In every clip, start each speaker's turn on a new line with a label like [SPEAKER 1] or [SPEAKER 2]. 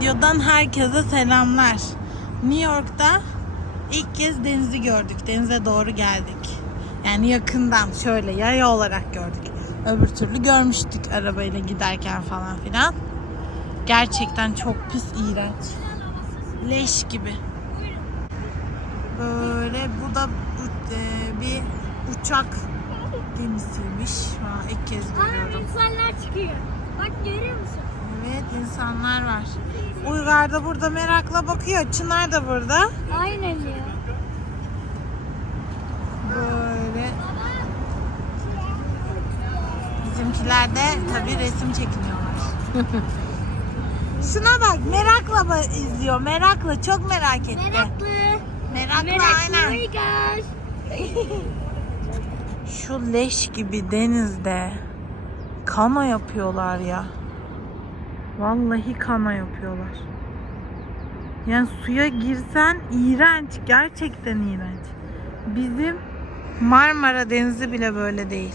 [SPEAKER 1] videodan herkese selamlar. New York'ta ilk kez denizi gördük. Denize doğru geldik. Yani yakından şöyle yaya olarak gördük. Öbür türlü görmüştük arabayla giderken falan filan. Gerçekten çok pis, iğrenç. Leş gibi. Böyle bu da e, bir uçak gemisiymiş. Ha, ilk kez
[SPEAKER 2] Aa
[SPEAKER 1] görüyorum.
[SPEAKER 2] insanlar çıkıyor. Bak görüyor musun?
[SPEAKER 1] Evet insanlar var. Uygar da burada merakla bakıyor. Çınar da burada.
[SPEAKER 2] Aynen ya.
[SPEAKER 1] Böyle. Bizimkiler de tabii resim çekiniyorlar. Şuna bak merakla izliyor. Merakla çok merak etti.
[SPEAKER 2] Meraklı.
[SPEAKER 1] Merakla
[SPEAKER 2] Meraklı
[SPEAKER 1] aynen.
[SPEAKER 2] Uygar.
[SPEAKER 1] Şu leş gibi denizde kana yapıyorlar ya. Vallahi kana yapıyorlar. Yani suya girsen iğrenç. Gerçekten iğrenç. Bizim Marmara Denizi bile böyle değil.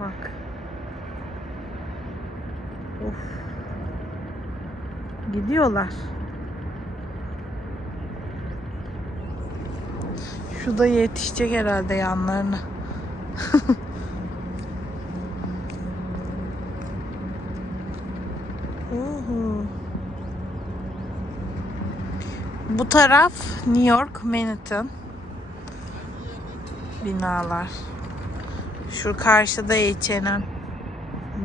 [SPEAKER 1] Bak. Of. Gidiyorlar. Şu da yetişecek herhalde yanlarına. Bu taraf New York, Manhattan. Binalar. Şu karşıda H&M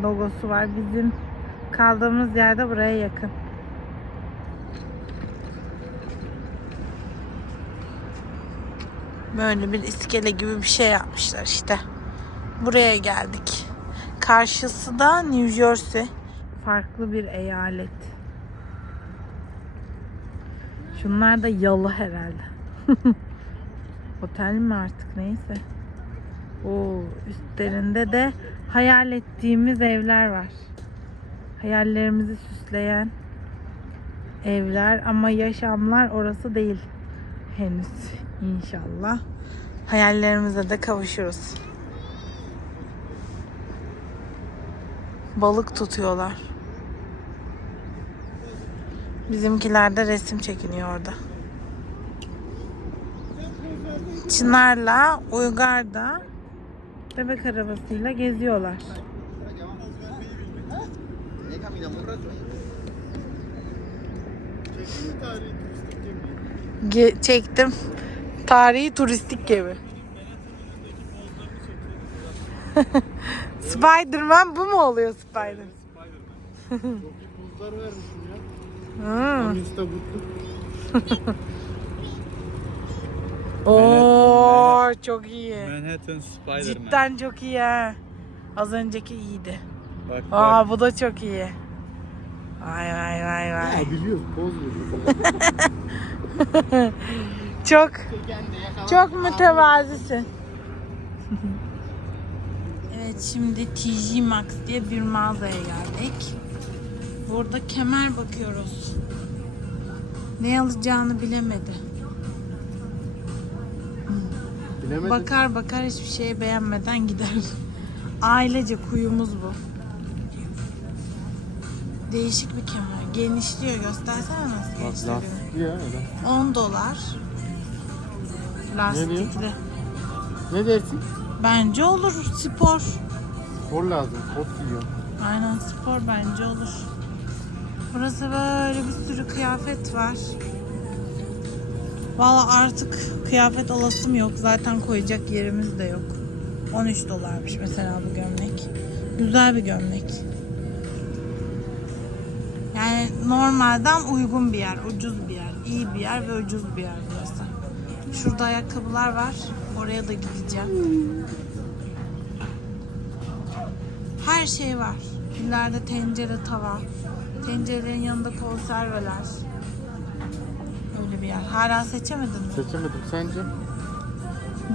[SPEAKER 1] logosu var. Bizim kaldığımız yerde buraya yakın. Böyle bir iskele gibi bir şey yapmışlar işte. Buraya geldik. Karşısı da New Jersey. Farklı bir eyalet. Şunlar da yalı herhalde. Otel mi artık neyse. Oo, üstlerinde de hayal ettiğimiz evler var. Hayallerimizi süsleyen evler ama yaşamlar orası değil henüz inşallah. Hayallerimize de kavuşuruz. Balık tutuyorlar. Bizimkiler de resim çekiniyor orada. Çınar'la Uygar da bebek arabasıyla geziyorlar. Ge- çektim. Tarihi turistik gemi. Spiderman bu mu oluyor Spider?
[SPEAKER 3] Buzlar vermişim ya.
[SPEAKER 1] Oo çok iyi.
[SPEAKER 3] Manhattan Spider-Man.
[SPEAKER 1] Cidden çok iyi ha. Az önceki iyiydi.
[SPEAKER 3] Bak bak.
[SPEAKER 1] Aa bu da çok iyi. Vay vay vay vay.
[SPEAKER 3] Aa, biliyoruz poz veriyoruz.
[SPEAKER 1] Çok çok mütevazisin. evet şimdi TJ Maxx diye bir mağazaya geldik. Burada kemer bakıyoruz. Ne alacağını bilemedi.
[SPEAKER 3] Bilemedim.
[SPEAKER 1] Bakar bakar hiçbir şeye beğenmeden gider. Ailece kuyumuz bu. Değişik bir kemer. Genişliyor. Göstersene nasıl
[SPEAKER 3] Bak
[SPEAKER 1] genişliyor.
[SPEAKER 3] lastikli ya öyle.
[SPEAKER 1] 10 dolar. Lastikli.
[SPEAKER 3] Ne dersin?
[SPEAKER 1] Bence olur spor.
[SPEAKER 3] Spor lazım. Kot giyiyor.
[SPEAKER 1] Aynen spor bence olur. Burası böyle bir sürü kıyafet var. Valla artık kıyafet alasım yok. Zaten koyacak yerimiz de yok. 13 dolarmış mesela bu gömlek. Güzel bir gömlek. Yani normalden uygun bir yer, ucuz bir yer, iyi bir yer ve ucuz bir yer burası. Şurada ayakkabılar var. Oraya da gideceğim. Her şey var. İleride tencere, tava. Tencerelerin yanında konserveler. Öyle bir yer. Hala seçemedin mi?
[SPEAKER 3] Seçemedim. Sence?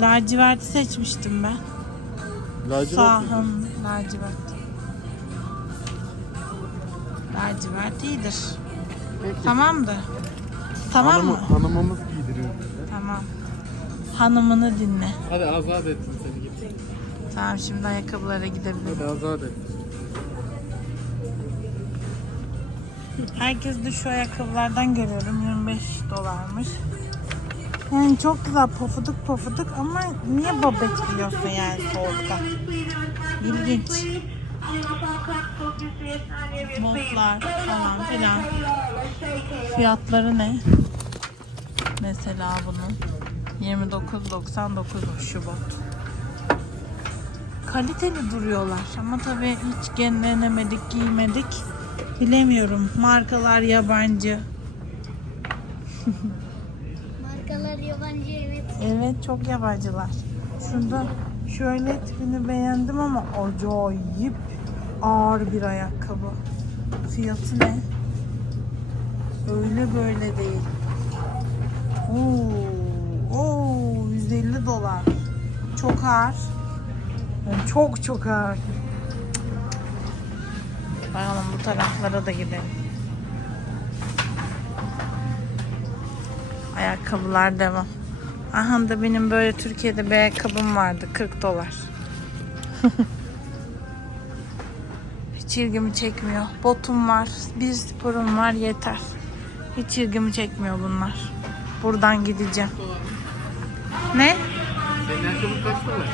[SPEAKER 1] Laciverti seçmiştim ben.
[SPEAKER 3] Lacivert?
[SPEAKER 1] Sahım lacivert. Lacivert iyidir.
[SPEAKER 3] Peki.
[SPEAKER 1] Tamamdır. Tamam
[SPEAKER 3] Hanımı-
[SPEAKER 1] mı?
[SPEAKER 3] Hanımımız giydiriyor bize.
[SPEAKER 1] Tamam. Hanımını dinle.
[SPEAKER 3] Hadi azat etsin seni git.
[SPEAKER 1] Tamam şimdi ayakkabılara gidebilirim.
[SPEAKER 3] Hadi azat et.
[SPEAKER 1] Herkes de şu ayakkabılardan görüyorum. 25 dolarmış. Yani çok güzel pofuduk pofuduk ama niye babet giyiyorsun yani soğukta? İlginç. Montlar falan filan. Fiyatları ne? Mesela bunun 29.99 şu bot. Kaliteli duruyorlar ama tabii hiç denemedik, giymedik. Bilemiyorum. Markalar yabancı.
[SPEAKER 2] Markalar yabancı evet.
[SPEAKER 1] Evet çok yabancılar. Şurada şöyle tipini beğendim ama acayip ağır bir ayakkabı. Fiyatı ne? Öyle böyle değil. Oo, oo 150 dolar. Çok ağır. Yani çok çok ağır. Bakalım bu taraflara da gidelim. Ayakkabılar devam. Aha da benim böyle Türkiye'de bir ayakkabım vardı. 40 dolar. Hiç ilgimi çekmiyor. Botum var. Bir sporum var yeter. Hiç ilgimi çekmiyor bunlar. Buradan gideceğim. Ne?
[SPEAKER 3] Senin ayakkabın kaç dolar?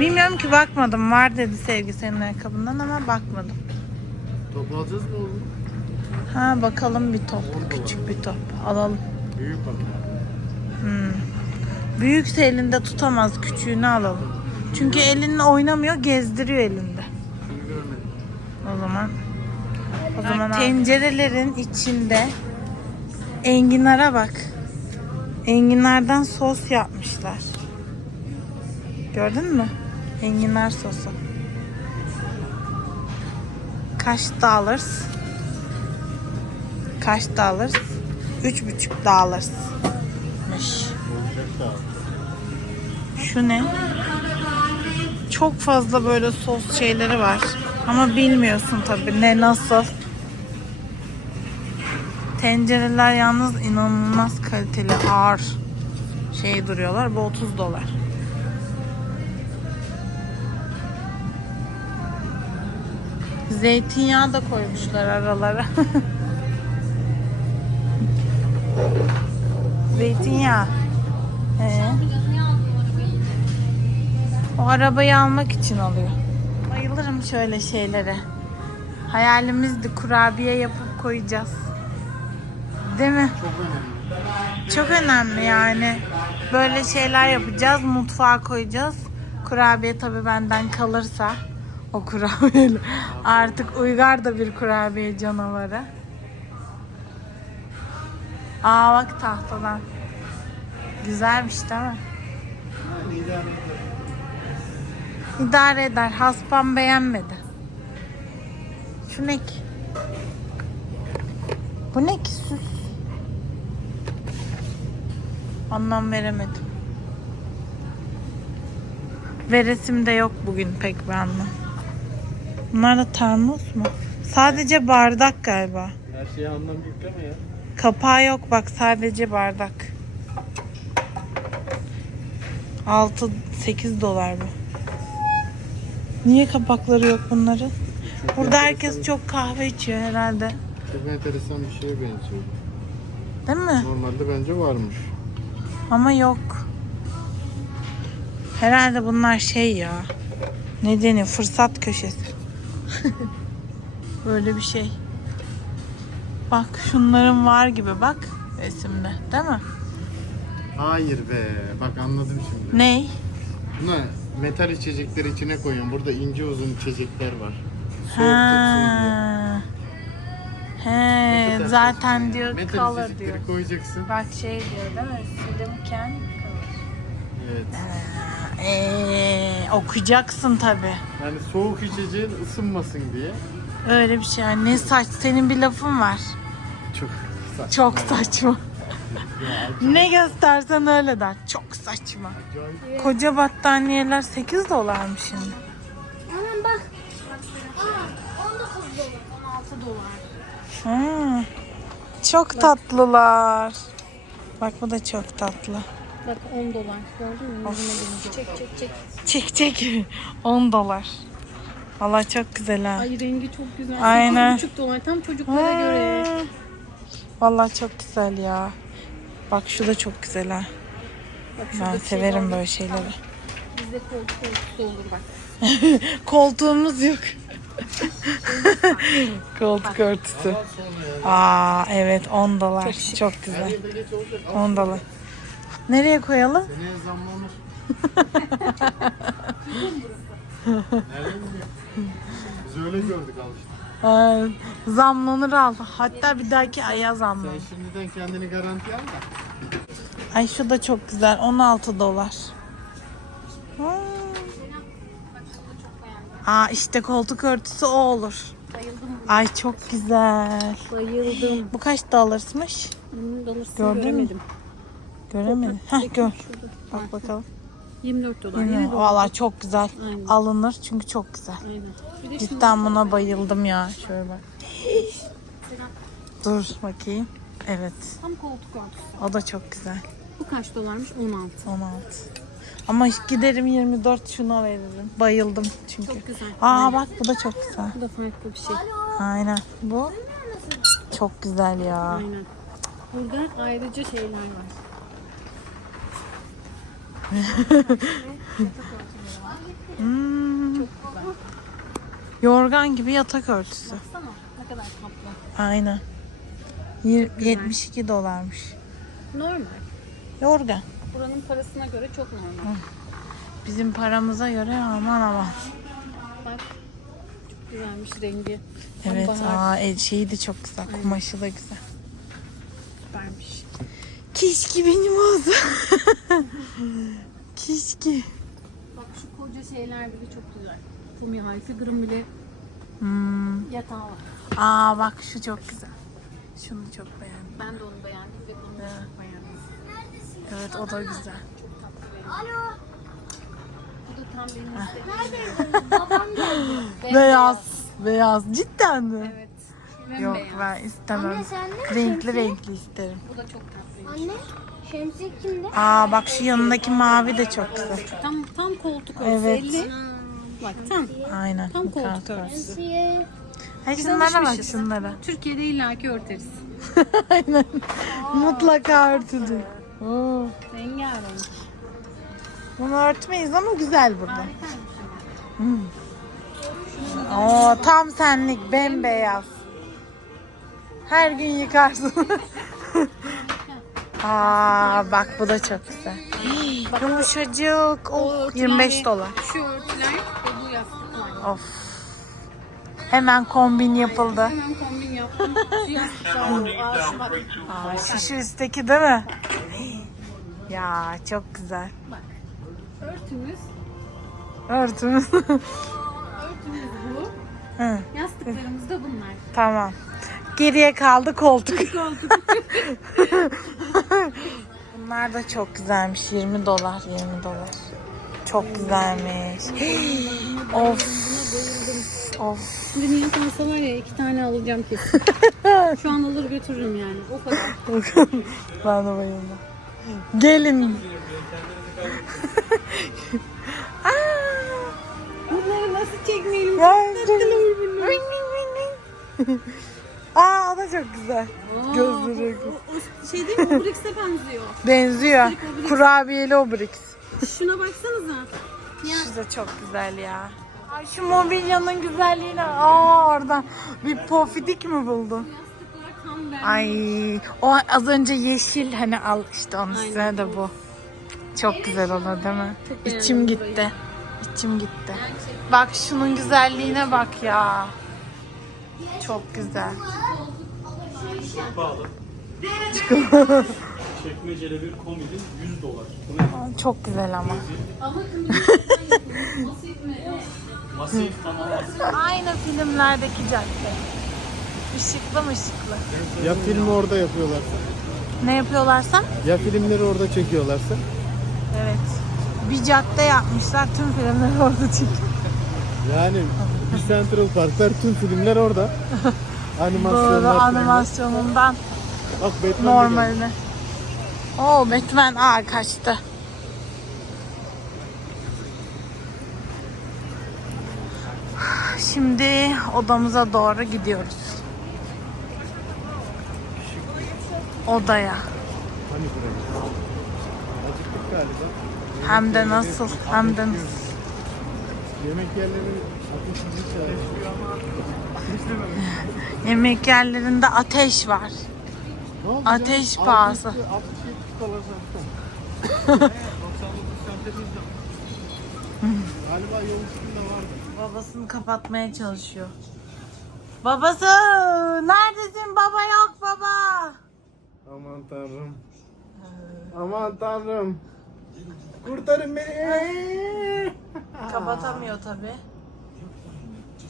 [SPEAKER 1] Bilmiyorum ki bakmadım. Var dedi sevgi senin ayakkabından ama bakmadım.
[SPEAKER 3] Top alacağız mı oğlum?
[SPEAKER 1] Ha bakalım bir top. Küçük bir top. Alalım.
[SPEAKER 3] Büyük bak.
[SPEAKER 1] Hmm. Büyükse elinde tutamaz. Küçüğünü alalım. Çünkü elini oynamıyor, gezdiriyor elinde. O zaman o zaman tencerelerin içinde enginara bak. Enginardan sos yapmışlar. Gördün mü? Enginar sosu. Kaç dollars? Kaç dollars? Üç buçuk dollars.
[SPEAKER 3] Olacak da.
[SPEAKER 1] Şu ne? Çok fazla böyle sos şeyleri var. Ama bilmiyorsun tabii ne nasıl. Tencereler yalnız inanılmaz kaliteli, ağır şey duruyorlar. Bu 30 dolar. Zeytinyağı da koymuşlar aralara. Zeytinyağı. Ee? O arabayı almak için alıyor. Bayılırım şöyle şeylere. Hayalimizdi kurabiye yapıp koyacağız. Değil mi?
[SPEAKER 3] Çok önemli.
[SPEAKER 1] Çok önemli yani. Böyle şeyler yapacağız, mutfağa koyacağız. Kurabiye tabii benden kalırsa o kurabiye. Artık Uygar da bir kurabiye canavarı. Aa bak tahtadan. Güzelmiş değil mi? İdare eder. Haspam beğenmedi. Şu ne ki? Bu ne ki süs? Anlam veremedim. Veresim de yok bugün pek bir anlam. Bunlar da termos mu? Sadece bardak galiba.
[SPEAKER 3] Her şeye anlam yükleme ya.
[SPEAKER 1] Kapağı yok bak sadece bardak. 6 8 dolar bu. Niye kapakları yok bunların?
[SPEAKER 3] Çok
[SPEAKER 1] Burada herkes çok kahve içiyor herhalde.
[SPEAKER 3] Çok enteresan bir şeye benziyor.
[SPEAKER 1] Değil mi?
[SPEAKER 3] Normalde bence varmış.
[SPEAKER 1] Ama yok. Herhalde bunlar şey ya. Ne deniyor? Fırsat köşesi. Böyle bir şey. Bak şunların var gibi bak resimde. Değil mi?
[SPEAKER 3] Hayır be. Bak anladım şimdi.
[SPEAKER 1] Ney?
[SPEAKER 3] Buna metal içecekler içine koyuyorum. Burada ince uzun içecekler var. Soğuk tutsun diye.
[SPEAKER 1] He,
[SPEAKER 3] Metal
[SPEAKER 1] zaten
[SPEAKER 3] içecekleri-
[SPEAKER 1] diyor
[SPEAKER 3] Metal
[SPEAKER 1] color
[SPEAKER 3] içecekleri
[SPEAKER 1] diyor.
[SPEAKER 3] koyacaksın.
[SPEAKER 1] Bak şey diyor değil mi? Slim can color.
[SPEAKER 3] Evet.
[SPEAKER 1] Eee okuyacaksın tabi.
[SPEAKER 3] Yani soğuk içeceğin ısınmasın diye.
[SPEAKER 1] Öyle bir şey. Ne saç. Senin bir lafın var.
[SPEAKER 3] Çok saçma.
[SPEAKER 1] Çok saçma. ne göstersen öyle der. Çok saçma. Koca battaniyeler 8 dolarmış şimdi.
[SPEAKER 2] Hemen bak. Aa, 19 dolar. 16 dolar.
[SPEAKER 1] Ha, çok tatlılar. Bak bu da çok tatlı.
[SPEAKER 2] Bak 10 dolar. Gördün mü? Çek çek çek.
[SPEAKER 1] Çek çek. 10 dolar. Allah çok güzel ha.
[SPEAKER 2] Ay rengi çok güzel.
[SPEAKER 1] Aynen.
[SPEAKER 2] 8,5 dolar tam çocuklara göre.
[SPEAKER 1] Hmm. Vallahi çok güzel ya. Bak şu da çok güzel ha.
[SPEAKER 2] Bak
[SPEAKER 1] Ben
[SPEAKER 2] şey
[SPEAKER 1] severim
[SPEAKER 2] var.
[SPEAKER 1] böyle şeyleri.
[SPEAKER 2] Bizde koltuk koltukta olur bak.
[SPEAKER 1] Koltuğumuz yok. Koltuk örtüsü. Aa evet 10 dolar. Çok, güzel.
[SPEAKER 3] Geç olacak.
[SPEAKER 1] 10 dolar. Nereye koyalım?
[SPEAKER 3] Seneye zamlanır. Nereden biliyorsun? Biz öyle gördük al işte.
[SPEAKER 1] Aa, zamlanır al. Hatta bir dahaki aya zamlanır.
[SPEAKER 3] Sen şimdiden kendini garantiye al da.
[SPEAKER 1] Ay şu da çok güzel. 16 dolar. Hmm. Aa işte koltuk örtüsü o olur.
[SPEAKER 2] Bayıldım.
[SPEAKER 1] Ay çok güzel.
[SPEAKER 2] Bayıldım.
[SPEAKER 1] Bu kaç dolarmış?
[SPEAKER 2] Dolusunu
[SPEAKER 1] Gördün mü?
[SPEAKER 2] göremedim.
[SPEAKER 1] Göremedim. Heh gör. Bak bakalım.
[SPEAKER 2] 24 dolar. Yine.
[SPEAKER 1] Valla çok güzel.
[SPEAKER 2] Aynen.
[SPEAKER 1] Alınır çünkü çok güzel.
[SPEAKER 2] Aynen.
[SPEAKER 1] Cidden buna bayıldım ya. Şöyle bak. Dur bakayım. Evet.
[SPEAKER 2] tam koltuk örtüsü.
[SPEAKER 1] O da çok güzel.
[SPEAKER 2] Bu kaç dolarmış? 16.
[SPEAKER 1] 16. Ama giderim 24 şuna veririm. Bayıldım çünkü.
[SPEAKER 2] Çok güzel.
[SPEAKER 1] Aa bak bu da çok güzel.
[SPEAKER 2] Bu da farklı bir şey.
[SPEAKER 1] Aynen. Bu çok güzel ya.
[SPEAKER 2] Aynen. Burada ayrıca şeyler var.
[SPEAKER 1] Hmm. Yorgan gibi yatak örtüsü.
[SPEAKER 2] Baksana ne kadar tatlı.
[SPEAKER 1] Aynen. Yir- 72 dolarmış.
[SPEAKER 2] Normal.
[SPEAKER 1] Yorgan.
[SPEAKER 2] Buranın parasına göre çok normal.
[SPEAKER 1] Bizim paramıza göre aman aman.
[SPEAKER 2] Bak. Çok güzelmiş rengi. Tam
[SPEAKER 1] Evet,
[SPEAKER 2] bahar
[SPEAKER 1] aa şeyi de çok güzel. Kumaşı da güzel.
[SPEAKER 2] vermiş.
[SPEAKER 1] Keşke benim olsa. Keşke.
[SPEAKER 2] Bak şu koca şeyler bile çok güzel. Tommy Hilfiger'ın bile
[SPEAKER 1] Hmm.
[SPEAKER 2] yatağı var.
[SPEAKER 1] Aa bak şu çok güzel. Şunu çok beğendim.
[SPEAKER 2] Ben de onu beğendim ve bunu da çok beğendim.
[SPEAKER 1] Evet o da güzel.
[SPEAKER 2] Alo. Bu da tam benim istediğim. Babam geldi.
[SPEAKER 1] Beyaz. Beyaz. Cidden mi?
[SPEAKER 2] Evet.
[SPEAKER 1] Yok ben istemem.
[SPEAKER 2] Anne, sen
[SPEAKER 1] renkli
[SPEAKER 2] şemsiye?
[SPEAKER 1] renkli isterim.
[SPEAKER 2] Bu da çok tatlıymış.
[SPEAKER 4] Anne, şemsiye kimde?
[SPEAKER 1] Aa bak şu yanındaki mavi de çok güzel.
[SPEAKER 2] Tam tam koltuk örtüsü.
[SPEAKER 1] Evet.
[SPEAKER 2] elli. Bak tam.
[SPEAKER 1] Aynen.
[SPEAKER 2] Tam koltuk örtüsü.
[SPEAKER 4] Şemsiye.
[SPEAKER 1] Ay
[SPEAKER 2] Biz
[SPEAKER 1] şunlara bak
[SPEAKER 2] alışmışız.
[SPEAKER 1] şunlara.
[SPEAKER 2] Türkiye'de illaki örteriz.
[SPEAKER 1] Aynen. Mutlaka örtülü. Oo.
[SPEAKER 2] Rengarenk.
[SPEAKER 1] Bunu örtmeyiz ama güzel burada. Hmm. Oo, tam senlik bembeyaz. Her gün yıkarsın. Aa bak bu da çok güzel. Yumuşacık. Oh,
[SPEAKER 2] örtüler
[SPEAKER 1] 25
[SPEAKER 2] ve
[SPEAKER 1] dolar.
[SPEAKER 2] Şu örtüler ve bu yastıklar.
[SPEAKER 1] Of. Hemen kombin yapıldı.
[SPEAKER 2] Hemen kombin yaptım. Yastıklar. Aa, şu
[SPEAKER 1] şu üstteki değil mi? Ya çok güzel.
[SPEAKER 2] Bak. Örtümüz.
[SPEAKER 1] Örtümüz.
[SPEAKER 2] Örtümüz bu.
[SPEAKER 1] Hı,
[SPEAKER 2] Yastıklarımız da bunlar.
[SPEAKER 1] tamam. Geriye kaldı koltuk.
[SPEAKER 2] Koltuk.
[SPEAKER 1] Bunlar da çok güzelmiş. 20 dolar, 20 dolar. Çok güzelmiş. of. Of.
[SPEAKER 2] Şimdi niyet alsa var ya iki tane alacağım kesin. Şu an alır götürürüm yani. O kadar.
[SPEAKER 1] ben de bayıldım. Gelin.
[SPEAKER 2] Bunları nasıl çekmeyelim?
[SPEAKER 1] ya, Aa o da çok güzel.
[SPEAKER 2] Aa,
[SPEAKER 1] Gözleri.
[SPEAKER 2] O, o şey değil mi? O Brix'e benziyor.
[SPEAKER 1] Benziyor. Kurabiyeli Obrix.
[SPEAKER 2] Şuna baksanıza. Ya
[SPEAKER 1] Şu da çok güzel ya. Ay şu mobilyanın güzelliğine. Aa oradan bir pofidik mi buldun? Ay o az önce yeşil hani al işte onun üstüne de bu. Çok güzel olur değil mi?
[SPEAKER 2] beğendim
[SPEAKER 1] İçim
[SPEAKER 2] burayı.
[SPEAKER 1] gitti. İçim gitti. Bak şunun güzelliğine bak ya. Çok güzel.
[SPEAKER 5] Çekmeceli bir komodin 100 dolar. Bu ne?
[SPEAKER 1] Aa, Çok güzel ama.
[SPEAKER 2] Ama. Basit mi?
[SPEAKER 5] Masif tamam masif.
[SPEAKER 1] Aynı filmlerdeki cadde. Işıklı mı ışıklı?
[SPEAKER 3] Ya filmi orada yapıyorlarsa,
[SPEAKER 1] Ne yapıyorlarsa?
[SPEAKER 3] ya filmleri orada çekiyorlarsa.
[SPEAKER 1] Evet. Bir cadde yapmışlar. Tüm filmleri orada çekiyor.
[SPEAKER 3] Yani bir Central Park'lar tüm filmler orada. Animasyonlar.
[SPEAKER 1] Doğru animasyonundan
[SPEAKER 3] Bak Batman
[SPEAKER 1] normaline. Oo Batman aa kaçtı. Şimdi odamıza doğru gidiyoruz. Odaya.
[SPEAKER 3] Hani.
[SPEAKER 1] Hem de nasıl, hem de nasıl.
[SPEAKER 3] Yemek yerleri ama
[SPEAKER 1] Yemek yerlerinde ateş var. Ateş pahası.
[SPEAKER 3] 60 60 dolar zaten. Galiba yol üstünde vardı.
[SPEAKER 1] Babasını kapatmaya çalışıyor. Babası! Neredesin? Baba yok baba.
[SPEAKER 3] Aman tanrım. Aman tanrım. Kurtarın beni.
[SPEAKER 1] Kapatamıyor tabi.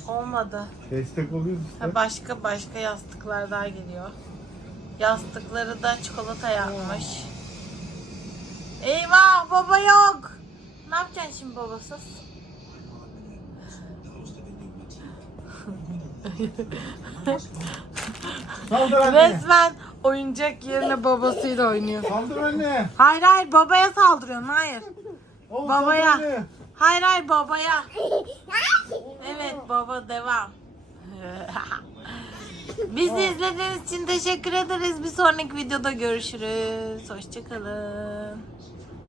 [SPEAKER 1] Olmadı.
[SPEAKER 3] Destek oluyoruz işte.
[SPEAKER 1] Ha, başka başka yastıklar daha geliyor. Yastıkları da çikolata yapmış. Eyvah baba yok. Ne yapacaksın şimdi babasız?
[SPEAKER 3] Saldır anne.
[SPEAKER 1] Resmen oyuncak yerine babasıyla oynuyor.
[SPEAKER 3] Saldır anne.
[SPEAKER 1] Hayır hayır babaya saldırıyorsun hayır.
[SPEAKER 3] Oğlum,
[SPEAKER 1] Babaya.
[SPEAKER 3] saldır anne.
[SPEAKER 1] Hayır hayır babaya. Evet baba devam. Bizi izlediğiniz için teşekkür ederiz. Bir sonraki videoda görüşürüz. Hoşçakalın.